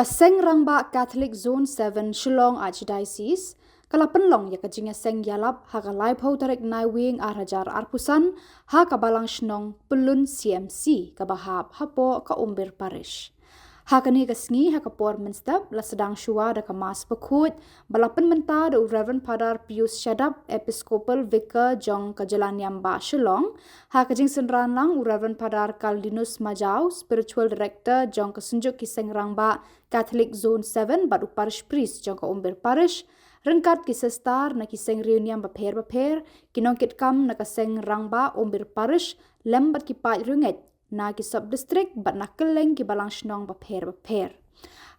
Kaseng Rangba Catholic Zone 7 Shillong Archdiocese kalapenlong ya kajinga seng yalap haka lai phau tarek nai wing arhajar arpusan ha kabalang shnong pelun CMC kabahap hapo ka umbir parish. Hakani kasngi hakapor menstap la sedang shua da kamas pekut balapen menta da Reverend Padar Pius Shadap Episcopal Vicar Jong Kajalan Yamba Shillong hakajing senran lang Reverend Padar Kaldinus Majau Spiritual Director Jong Kesunjuk Kiseng Rangba Catholic Zone 7 badu parish priest Jong ka umbir parish rengkat kisestar na kiseng reunion baper kinongkit kam na kaseng Rangba umbir parish lembat kipat runget na ki sub district bat na keleng ki balang shnong baper.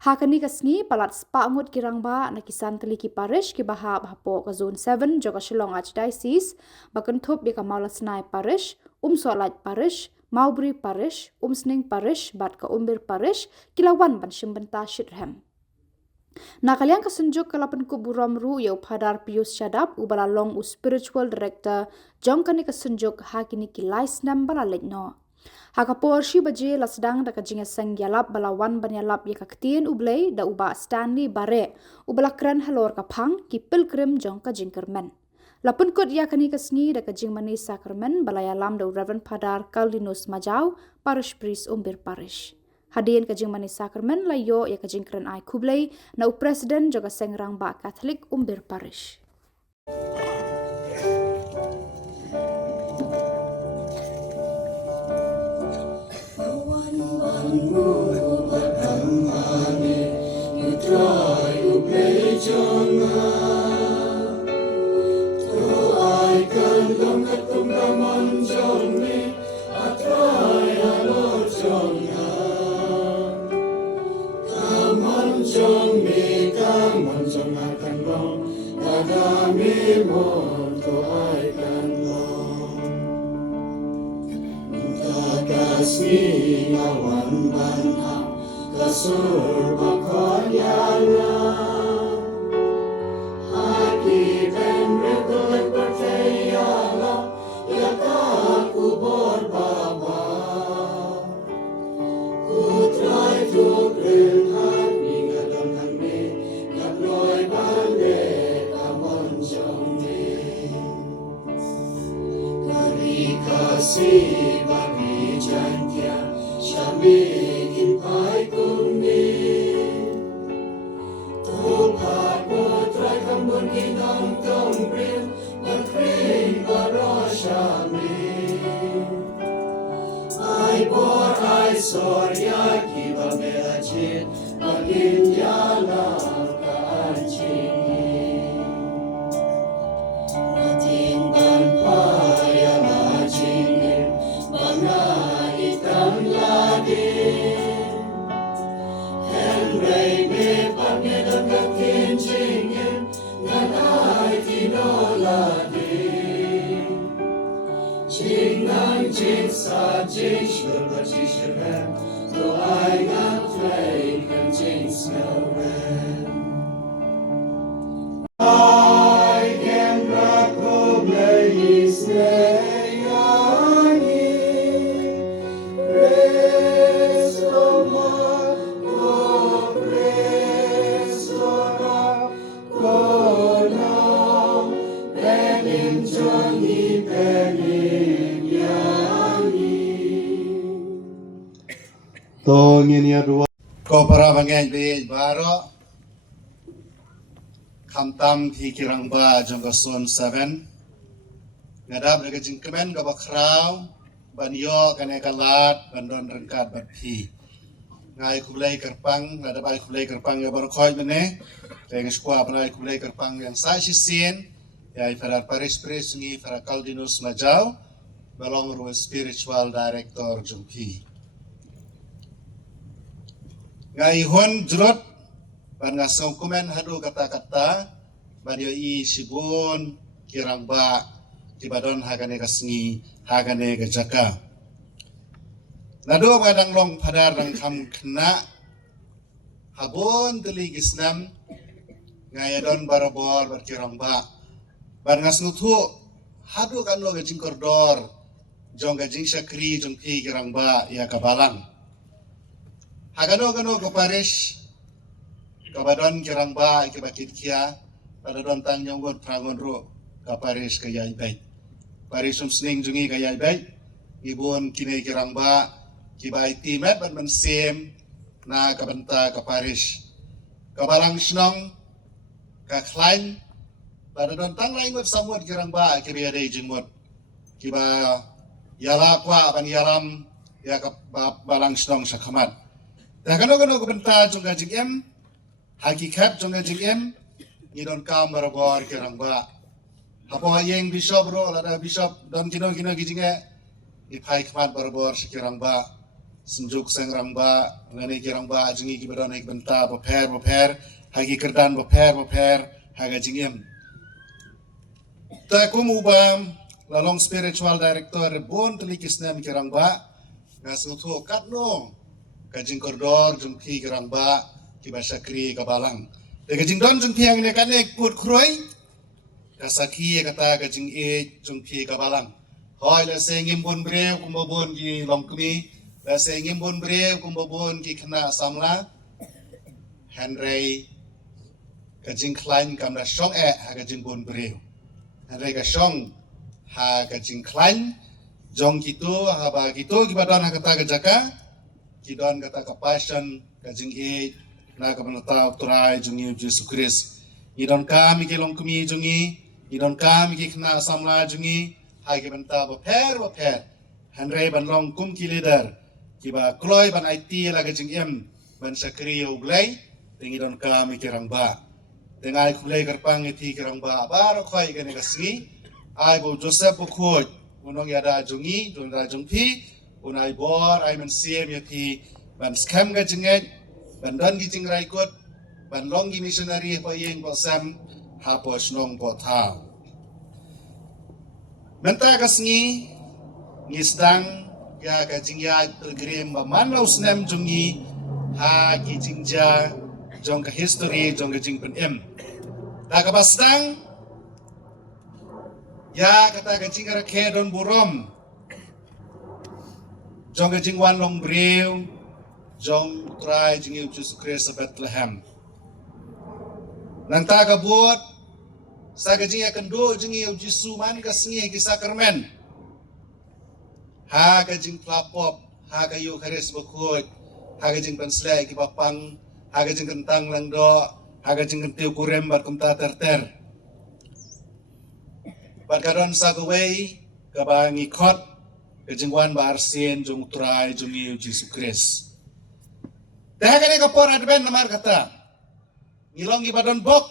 Hakani kasngi palat spa ngut ki Rangba na kisan teli ki parish ki bahab hapo ka zone 7 joka Shillong Archdiocese bakan thop bi ka Maulasnai parish solat parish Maubri parish Sning parish bat ka umbir parish kilawan ban shimbenta shirham. Na kalian kesenjuk kalapan kuburam ru yau Padar Pius Shadap ubala long spiritual director jong kani kesenjuk hakini ki lais nam bala lekno. Hakapor shi baje la sedang da kajinga sang yalap balawan banyalap ya kaktiin ublay da uba Stanley Bare ubala kran halor kapang ki pilgrim jong ka jingkermen. Lapun kot ya kani kasngi da kajing mani sakramen balayalam da Reverend Padar Kaldinus Majau parish priest umbir parish. Hadirin kajing mani sakramen layo ya kajing kran ai kublay na presiden juga seng Rangba Catholic umbir parish. Ko para bangai be baro kamtam thi kirangba jongga son 7 ngadab daga jingkemen ga bakrau banyo kane kalat bandon rengkat bathi ngai kulai kerpang ngadab ai kulai kerpang ga barkhoi bene teng skwa panai kulai kerpang yang sai sisien ya Padar Parish Priest ngi Padar Kaldinus Majau balong ru spiritual director jumpi ngai hon jrot ban ngasong komen hadu kata-kata banyo I sibun kirangba tibadon hagane kasngi hagane gajaka nado badang long Padar dang kam kena habon teli gisnam ngayadon barabor berkirangba ban ngasnutu hadu kanu gajing kordor jong gajing syakri jong pi kirangba ya kabalang Hagano ke parish kabadon kirang ba ikibakit kia pada don tang nyonggot prangon ro ka Paris ka yai bai Paris sning jungi ka yai bai ibon kini kirang ba kibai timet ban sem na kabenta ka Paris kabalang snong ka klain pada don tang lain ngot samut kirang ba kibi ada jingmot kiba yala kwa ban yalam ya ka balang snong sakamat dah kano kabenta jungga jingem hakikat jongga jingem ni don kam barabor kirang ba hapo yeng bishop ro lada bishop don kino gijinge ipai kmat barabor sikirang ba senjuk sengrang ba ngani kirang ba jingi kibadon ik benta boper hagi kerdan boper haga jingem ta kumubam lalong spiritual director bon telikisnem kirang ba ngasutu katno kajing kordor jungki kirang ba kiba sakri kabalang kajing don jung piang ne kanek put kroi kasaki kata kajing jung pi kabalang hoi la sengim bon breu kumbobon ki longkmi la sengim bon breu kumbobon ki kena samla Henry kajing klein kamna shong ha kajing bon breu Henry ka shong ha kajing klein jong kitu ha ba kitu kibadon ha kata kajaka kidon kata ka passion kajing na kabanata turai jungi Yesus Kristus idon kami ke longkumi jungi idon kami ke kena samla jungi hai ke benta boper Henry ban longkum ki leader kiba kloi ban IT la gajing ban sakri ublai tengi don kami ke rangba tengai kulai kerpang iti ke rangba bar khoi ke ne kasngi ai bo Joseph bukut unong yada jungi jonda jungpi unai bor ai men siem yati ban scam gajing ban don gijing raikut ban long gi missionary pa yeng pa sam hapos nong po tha menta kasngi ngisdang ya kajing ya pilgrim ba manau snem jungi ha gijing ja jong ka history jong gijing pen da ka basdang ya kata gijing ra ke don burom jong gijing wan long breu jong try jingi Yesus Kristus Bethlehem. Nang ta kabut sa gajing kendo jingi Yesus man kasngi ki sakramen. Ha gajing plapop, ha kayu karis bukut, ha gajing pansle ki papang, ha gajing kentang langdo, ha gajing kentiu kurem bar kumta terter. Barkaron sa gawai kabangi kot gajing wan bar sen jong try jingi Yesus Kristus. Dah kene kapor adben namar kata. Ngilong ibadon bok.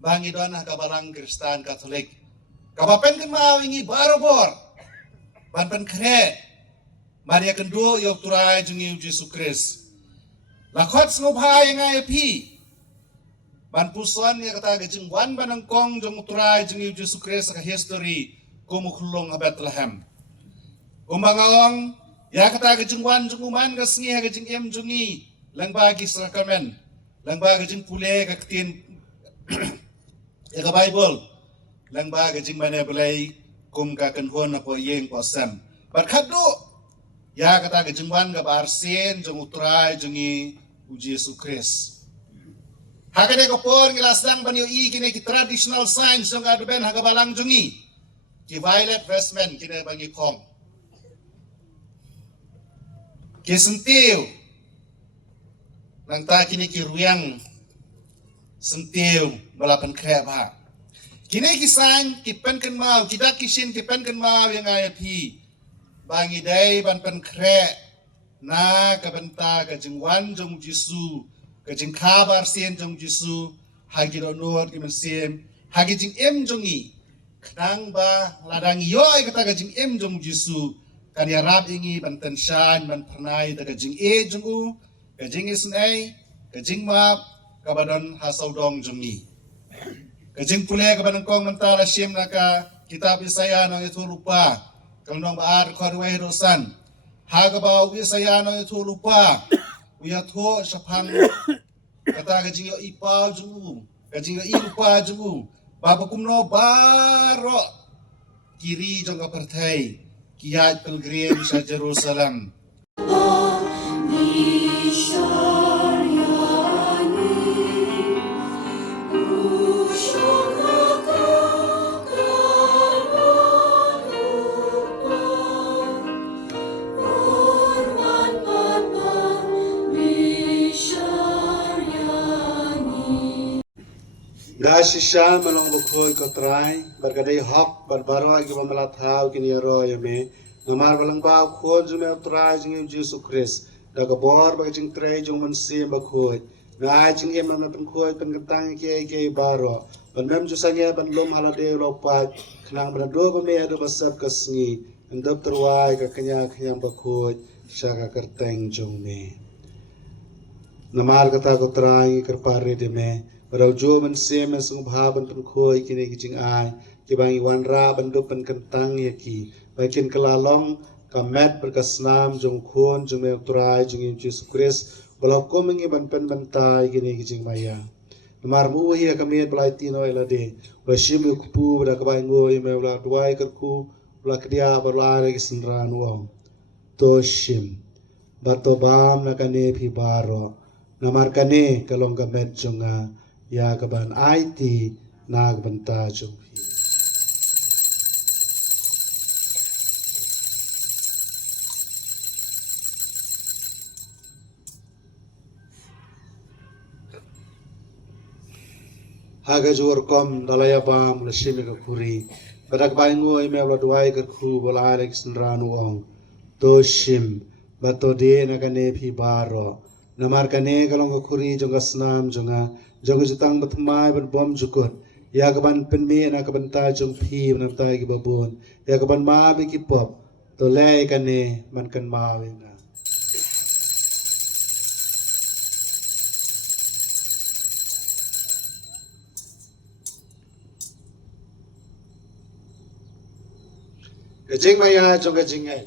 Bang idon kabalang Kristen Katolik. Kapapen kan mau ingi barobor. Ban pen kre. Maria kendu yok turai jungi Yesus Kristus. Lakot snubhai ngai pi. Ban puson ya kata gejeng wan banang kong jong turai jungi Yesus Kristus ka history kumukulong Bethlehem. Kumbangong ya kata gejeng wan jung uman kasngi ha gejeng jungi lang bagi sakramen lang bagi jing pule kaktin ya ka Bible lang bagi jing mana belai kum ka kenhon apa yeng pasam barkado ya kata gejeng wan ga barsen jung utrai jungi uji Yesus Kristus hakane ko por ngilasdang banyo kini ki traditional signs jong adu ben haga balang jungi ki violet vestment kini bangi kong ki sentiu nang ta kini ki ruyang sentiu balapan krep ha kini kisan ki pen kan mau kidak kisin ki pen kan mau yang ay pi bangi dai ban pen krep na kabenta ka jingwan jong Jisu ka jing kabar sen jong Jisu hagi do nuot ki men hagi jing jongi knang ba ladang yoy kata ka jing jong Jisu kan ya rab ingi ban tenshan ban pernai ta ka jing jongu kajing isnai, kajing map, kabadon hasaudong jungi. Kajing pule kabadon kong mentala siem naka kitab Isaya nang itu lupa. Kalnong baar korwe dosan. Hagabaw Isaya nang itu lupa. Uyato sapang kata kajing yo ipa jungu. Kajing yo ipa jungu. Bapa kumno baro kiri jong kapartai. Kiyat pilgrim sa Jerusalem. Gashisha malong bukhoi kotrai bergadai hok berbaro agi pemelathau kini aro yame namar balang bau khon jume utrai jing Yesus Christ daga bor bagi jing trai jong mansim bakhoi ngai jing em nam pengkhoi pengkentang ke baro ban mem jusanya ban lom halade lopat khnang ban do ba me do basap kasngi ndap terwai ka kenya khyam bakhoi saka kerteng jong me namar kata kotrai kerpare de me Raujo man sem man sung bha ban tum khoi kini kijing ai ki bang iwan ra ban do pan kentang ya ki bakin kelalong kamet berkasnam jong khon jong me turai jong Yesus Christ balau ko mengi ban pen bantai kini kijing maya namar mu hi kamiet balai tino elade wa shim ku pu da ka bai ngoi me la tuai kerku la kdia balai ki sinran wong to shim bato bam na kane phi baro namar kane kalong kamet jonga ya kaban IT nag banta jong haga jor kom dalaya bam la shimi ka kuri badak bai ngoi me la duai ka khu bol alex ranu ong to shim bato de na kane phi baro namar kane kalong ka kuri jong asnam jonga jong jutang batmai ban bom jukut ya kaban penmi na kaban ta jong phi nam ta gi babon ya kaban ma bi ki pop to le kane man kan ma we na kajing maya jong kajing ai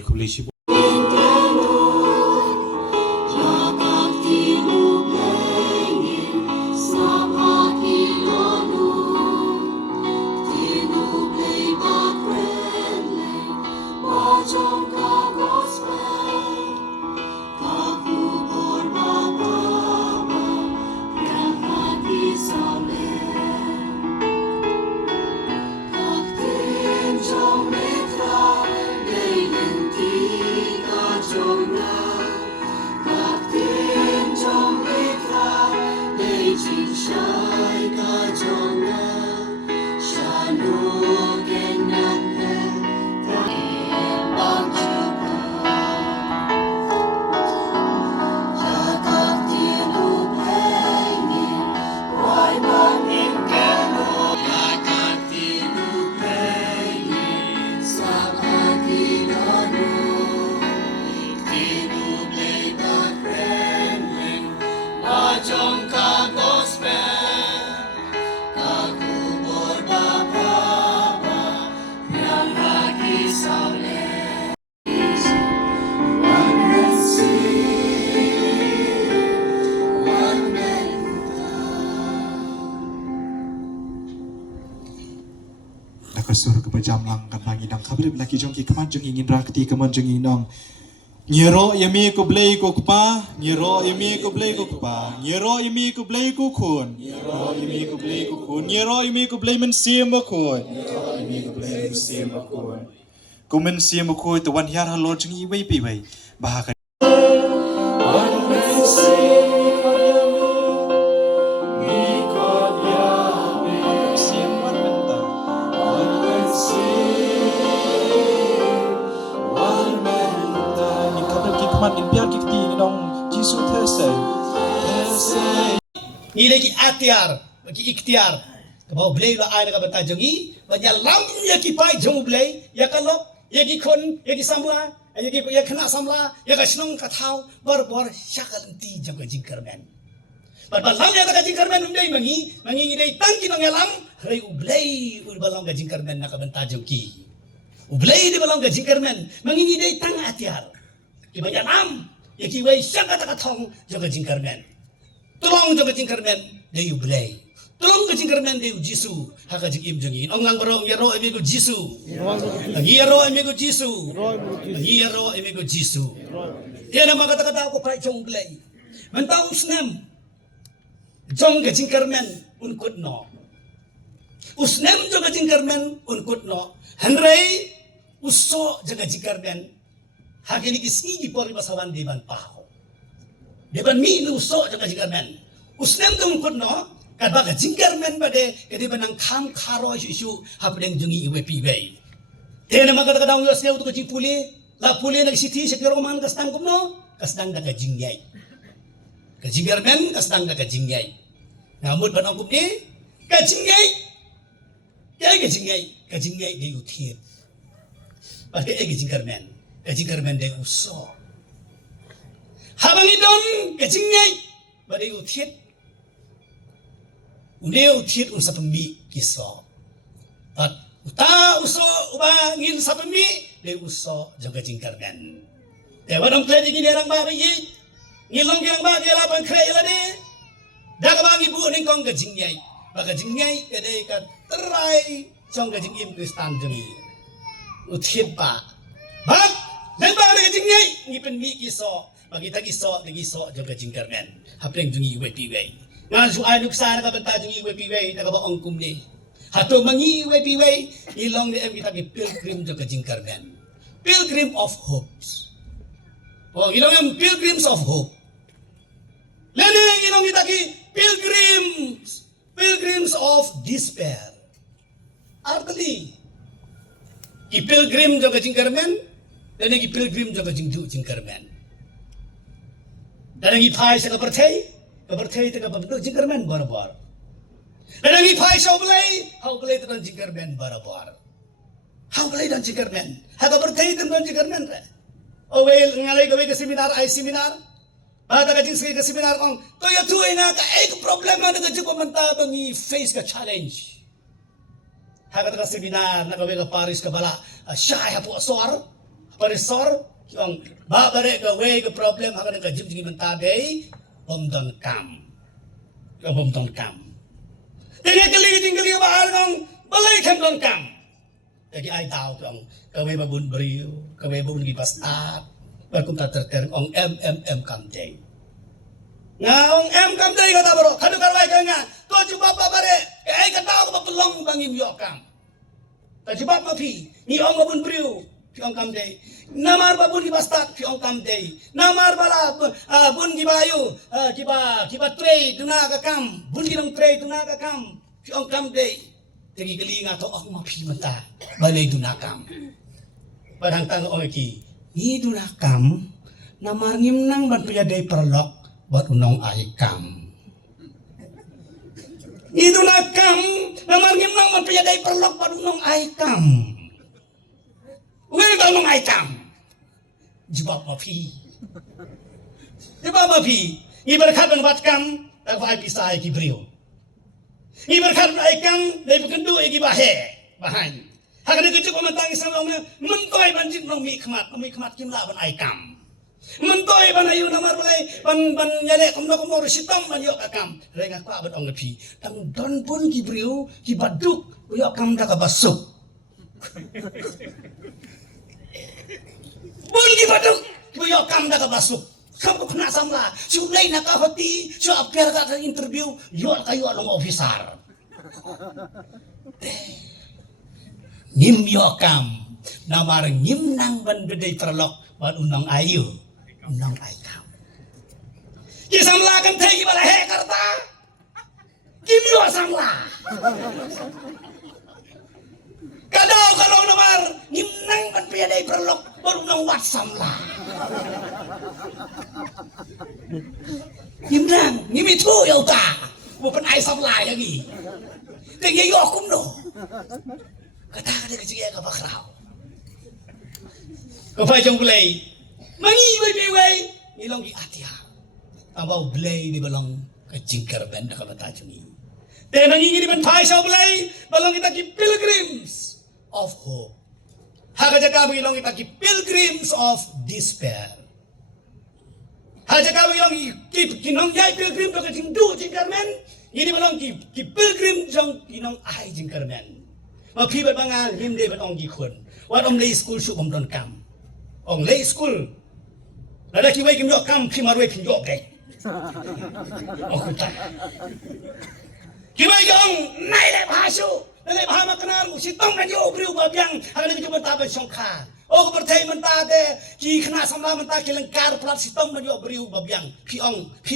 Kulishi Nakasur ke pejam langkan bangi dang kabel laki jongki keman jeng ingin rakti keman jeng inong Nyero yami ko blay ko pa, nyero yami ko blay ko pa, nyero yami ko blay ko kun, nyero yami ko blay ko kun, nyero yami ko blay men sim ba kun, nyero yami ko blay men sim ba kun. Kumen sim ba kun to wan hiar halor jeng iway piway, bahaka. Ni lagi atiar, bagi ikhtiar. Kau belai lah air kau bertajangi, banyak lam ya kipai jauh belai, ya kalau ya kikon, ya kisamla, ya kena samla, ya kasenong katau, bar syakal enti jauh jingkarmen. Bar lam ya tak jingkarmen belai mangi ni tangki nong lam, hari ublai balang jingkarmen nak bertajangi. Ublai di balang jingkarmen, mangi ni tang atiar. Banyak lam, ya kipai syakal tak katong jauh jingkarmen. Tolong jaga jingkarmen dia ublay. Tolong ke jingkarmen dia Jisu. Haka jing im jengi. Ongang berong ya roh emigo Jisu. Ya roh emigo Jisu. Ya roh emigo Jisu. Dia nama kata-kata aku pai jong ublay. Mentau usnem. Jong ke jingkarmen unkut no. Usnem jaga jingkarmen unkut no. Henry uso jaga jingkarmen. Haka ni kisni di pori basawan di ban pahau. Depan mi nu so jaga jingkarmen. Usnem tu mukut no, kat baga jingkarmen bade kedi banang kam karo isu hapdeng jungi iwe piwei. Tena maka kata dang yosnya untuk jing puli, la puli nak siti sekiro man kasdang kumno, kasdang dak jingyai. Ka jingkarmen kasdang dak jingyai. Ngamut banang kumni, ka jingyai. Ya ka jingyai de uthir. Pakai jingkarmen, ka jingkarmen de uso. Habang idon kecingay badai utiet unsa pembi kiso at uta uso ubangin sa pembi de uso jaga jingkarmen te wadong kledi ni nerang ba yi ngilong kirang ba gela ban krela de daga bangi bu ning kong kecingay baga jingay kede ka terai song kecingim kristan jemi utiet ba bak lembang de kecingay ngipen mi kiso bagi tagi so jaga jingkarmen hapeng jungi wepiwei ngazu anuk sana ka benta jungi wepiwei daga ba ongkum ni hato mangi wepiwei ilong ni em kita pilgrim jaga jingkarmen pilgrim of hopes oh ilong em pilgrims of hope lene ilong kita ki pilgrims pilgrims of despair. Artali, ki pilgrim jaga jingkarmen, dan ki pilgrim jaga jingdu jingkarmen. Dan ki phai sa kaperthai te kaperdu jingkarmen barabar. Dan ki phai sa haulai te dan jingkarmen barabar. Haulai dan jingkarmen, ha kaperthai te dan jingkarmen re. Awel ngalai gawe ke seminar ai seminar. Ada ka jing ke seminar ong to ya tu ina ka ek problem na ka juko manta to ni face ka challenge. Haga ka seminar na gawe ka Paris ka bala syai hapo sor parisor yung ba bare ka we ka problem haga ka jim jing manta dei bom don kam. Ka bom don kam. Tene kali jing kali ba ong balai kam don kam. Jadi ai tahu tong ka we babun beriu ka we babun gi pastat. Bakum tak tertereng ong kam day. Ngaong kam day kata bro, kadu karwai kanga. To jubab babare, kata ko pelong bangim yo kam. Ta jubab mapi, ni ong babun briu, pi ong kam day. Namar babun di bastat pi ong kam day. Namar bala bun di bayu, kiba tray duna ka kam. Bun di nong tray duna ka kam. Pi ong kam day. Tegi gelinga to ong mapi mata, balai duna kam. Padang tang ong ki. Ni dunakam namar ngimnang ban piyadai perlok buat unong ai kam. Ni dunakam namar ngimnang ban piyadai perlok buat unong ai kam. Uwe ka unong ai kam. Jibab mapi. Jibab mapi. Ni berkat ban buat kam tak ai pisah ai kibriu. Ni berkat ai kam dai pekendu ai bahe. Bahan. Hagan itu cukup mentangi sama orang mentoy banjir nong mi khmat kim la ban ai kam. Mentoy ban ayu namar balai ban nyale kom sitam ban yok akam. Renga kwa ban ong lepi. Tang don pun ki briu ki baduk yok kam da ka basuk. Bun ki baduk yok kam da ka basuk. Kamu kena samla. Sulai nak hoti, so apel ka interview yok kayu along officer. Ngim yokam namar ngim nang ban bedai perlok ban unang ayu unang aikam ki samla kan thai ki bala he karta kim yo samla kadau kalau namar ngim nang ban bedai perlok ban unang wat samla ngim nang ngim itu ya uta bukan ai samla lagi tinggi yo kum no kata ada kecil ka bakrao. Kau fai jong belai, mangi wei nilong ki atia. Abau belai di balong kecingkar benda ka bata jungi. Te mangi di ban fai sa belai, balong kita ki pilgrims of hope. Haga jaka bilong kita ki pilgrims of despair. Haga jaka bilong ki kinong yai pilgrim ka jingdu jingkar men, ini balong ki pilgrim jong kinong ai jingkar men. Ma phi bat bangal him de bat ong gi khun wat ong lei school su bom don kam ong lei school la da ki wei kim yo kam phi marwe phin yo be ong ku ta ki wei ong nai le bha su le bha ma kanar mu si tong kan yo briu ba byang ha le ki ba ta ba song kha o ko perthai man ta de ki khna samla man ta ki lengkar plat si tong kan yo briu ba byang phi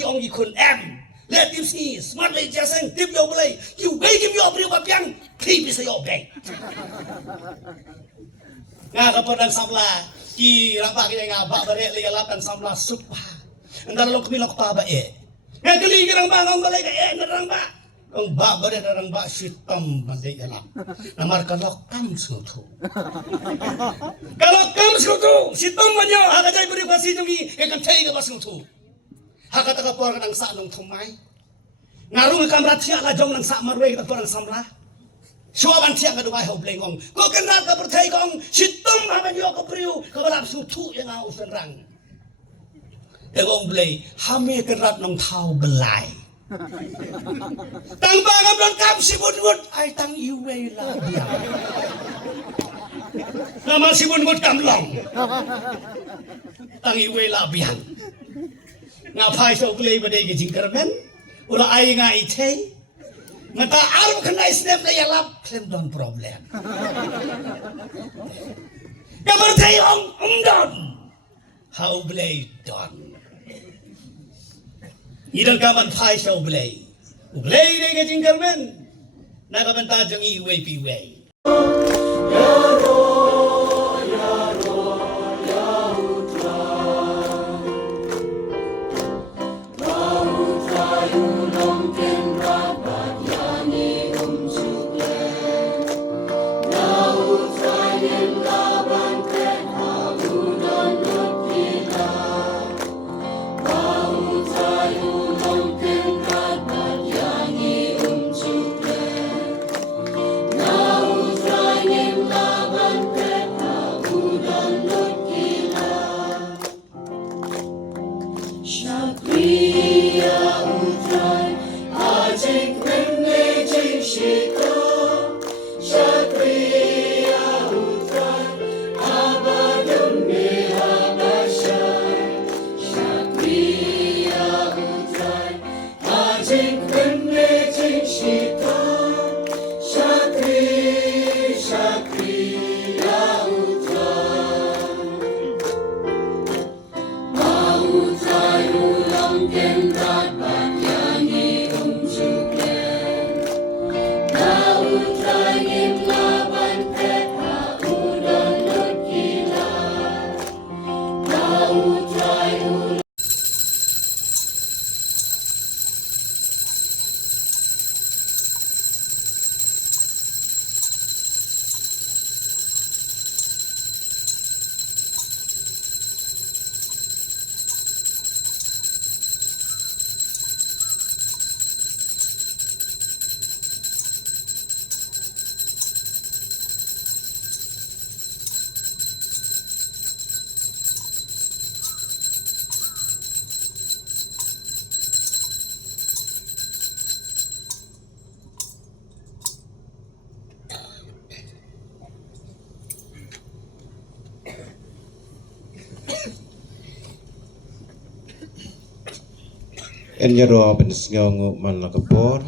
ong gi khun em let him see smart lay jasen tip yo belai ki wei kim yo briu ba byang phi bisa yo be nga ka padang samla ki rapa ki nga ba bare le latan samla supa andar lo kmi lok pa ba e nga kali girang ba ngong balai ka e narang ba ong ba bare narang ba sitam bandai ala namar ka lok kam sutu kalau kam sutu sitam manyo aga jai beri basi jungi e kan thai ga basutu haka taka por nang sa nong thumai ngarung kam rathia la jong nang sa marwe ka por nang samla shua ban thiang ka dubai ho bleng ong ko kan rat ka perthai kong situm ha ban yo ka priu ka balap su thu yang au sen rang e ong blei hame kan rat nong thau belai tang ba ngam don kam si bun gut ai tang yu wei la dia nama si bun gut kam long tang yu wei la biang ngapai so play badai ke jingkar men ula ai nga ithei mata arum kena snap la yalap klem don problem ka berthai om don how play don idang kaman pai so play de ke jingkar men na ka banta jangi way pi way Enyero penisngongu man lakapor.